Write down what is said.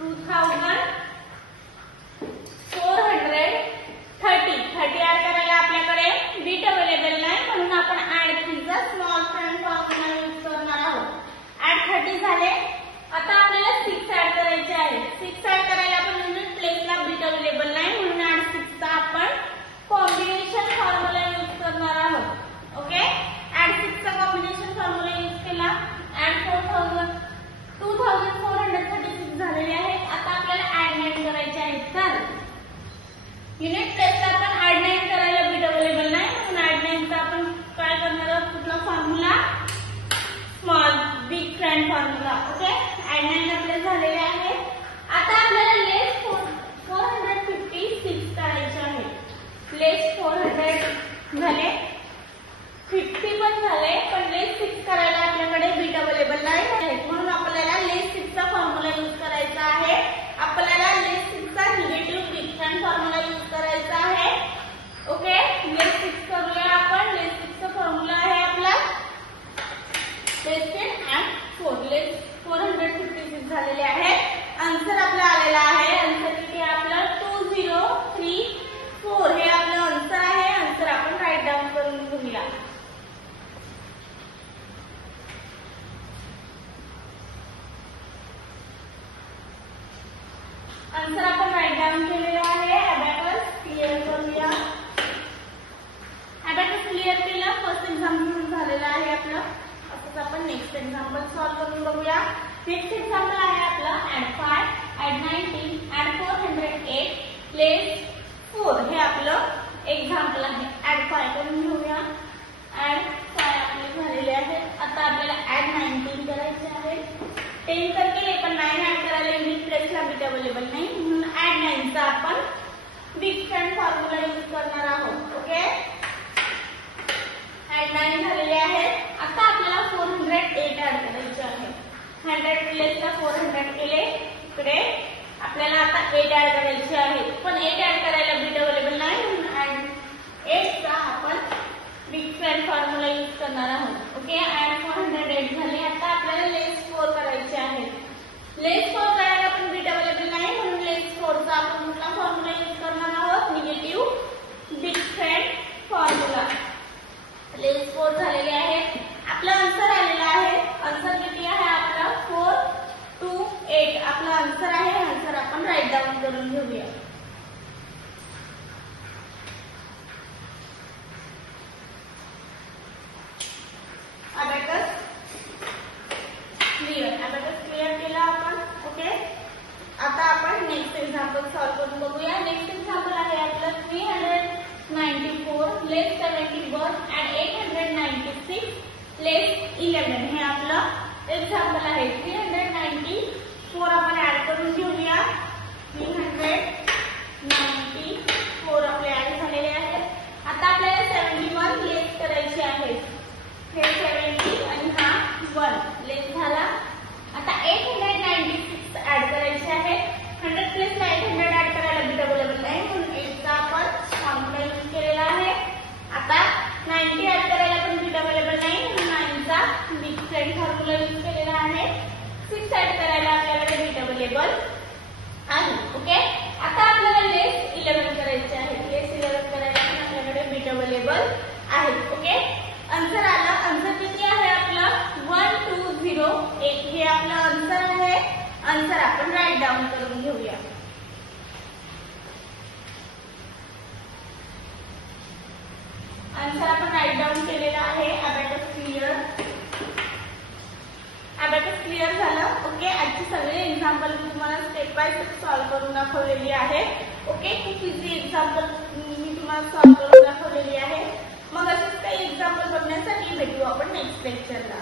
30 add करायला आपल्याकडे bit available नाही, म्हणून आपण ऍड 3 चा स्मॉल फ्रेंड फॉर्म्युला यूज करणार आहोत. ऍड 30 झाले. आता आपल्याला 6 ऍड करायचे आहे. 6 ऍड करायला आपण युनिट प्लेसला बीट अवेलेबल नाही, म्हणून ऍड 6 चा आपण कॉम्बिनेशन फॉर्म्युला यूज करणार आहोत. ओके, ऍड 6 चा कॉम्बिनेशन फॉर्म्युला यूज केला. ऍड 2436 झालेले आहेत. आता आपल्याला ऍड 9 करायचे आहेत. तर युनिट प्लेसला आपण ऍड 9 करायला बीट अवेलेबल नाही, म्हणून ऍड 9 चा आपण काय करणार आहोत, कुठला formula, small big friend formula. Okay, add 9 आपले झालेले आहे. आता आपल्याला लेस 456 करायचे आहे. लेस 400 झाले, 50 पण झाले, पण लेस 6 करायला आपल्याकडे बीट अवेलेबल नाही आहे, म्हणून आपल्याला लेस 6 चा फॉर्म्युला यूज करायचा आहे. आपल्याला लेस 6 चा negative big friend formula use करायचा आहे. ओके, लेस 6 करूया आपण. लेस 6 चा फॉर्म्युला आहे आपला लेस 10 and 4. लेस 456 झालेले आहे. आन्सर आपला आलेला आहे. आन्सर किती आहे आपला 2034 हे आपलं आन्सर आहे. आन्सर आपण राईट डाऊन करून घेऊया. आन्सर आपण राईट डाऊन केलेला आहे. अबॅकस क्लिअर करूया. अबॅकस क्लिअर केला. फर्स्ट एक्झाम्पल झालेला आहे आपलं. असंच आपण नेक्स्ट एक्झाम्पल सॉल्व करून बघूया. नेक्स्ट एक्झाम्पल आहे आपलं ऍड 5, ऍड 19, ऍड 408, लेस 4 हे आपलं एक्झाम्पल आहे. ऍड 5 करून घेऊया. ऍड 5 आपले झालेले आहेत. आता आपल्याला ऍड 19 करायचे आहे. 10 तर केले, पण 9 ऍड करायला युनिट प्लेसला बीट अवेलेबल नाही, म्हणून ऍड 9 चा आपण बिग फ्रेंड फॉर्म्युला यूज करणार आहोत. ओके, ऍड 9 झालेले आहेत. आता आपल्याला 408 ऍड करायचे आहे. 100 प्लेसला 400 केले. इकडे आपल्याला आता 8 ऍड करायचे आहे, पण 8 ऍड करायला बीट अवेलेबल नाही, म्हणून ऍड 8 चा आपण बिग फ्रेंड फॉर्म्युला यूज करणार आहोत. ओके, ऍड 408 झाले. आता आपल्याला लेस 4 करायचे आहे. लेस 4 करायला पण बीट अवेलेबल नाही, म्हणून लेस 4 चा आपण कुठला फॉर्म्युला यूज करणार आहोत, निगेटिव्ह बिग फ्रेंड फॉर्म्युला. लेस 4 झालेले आहे. आपला आन्सर आलेला आहे. आन्सर किती आहे आपला 428 आपला आन्सर आहे. आन्सर आपण राईट डाऊन करून घेऊया. अबॅकस क्लिअर केला आपण. ओके, आता आपण नेक्स्ट एक्झाम्पल सॉल्व करून बघूया. नेक्स्ट एक्झाम्पल आहे आपलं 394, लेस 71, ऍड 896, लेस 11 हे आपलं एक्झाम्पल आहे. 394 आपण ऍड करून घेऊया. 394 आपले ऍड झालेले आहेत. आता आपल्याला 71 लेस करायचे आहे. हे 70 आणि हा 1 लेस झाला. आता 896 ऍड करायचे आहे. 100 प्लेसला 800 ऍड करायला बीट अवेलेबल नाही, म्हणून 8 चा आपण फॉर्म्युला यूज केलेला आहे. आता 90 ऍड करायला पण बीट अवेलेबल नाही, म्हणून 9 चा बिग फ्रेंड फॉर्म्युला यूज केलेला आहे. 6 ऍड करायला आपल्याकडे बीट अवेलेबल आहे. ओके, आता आपल्याला लेस 11 करायचे आहे. लेस 11 करायला पण आपल्याकडे बीट अवेलेबल आहे. ओके, आन्सर आला. आन्सर किती आहे आपला 1208 हे आपला आन्सर आहे. आन्सर आपण राईट डाऊन करून घेऊया. आन्सर आपण राईट डाऊन केलेला आहे. अबॅकस क्लिअर झालं. ओके, आजची सगळे एक्झाम्पल मी तुम्हाला स्टेप बाय स्टेप सॉल्व करून दाखवलेली आहे. ओके, खूप इझी एक्झाम्पल मी तुम्हाला सॉल्व करून दाखवलेली आहे. मग असेच काही एक्झाम्पल बघण्यासाठी भेटू आपण नेक्स्ट लेक्चरला.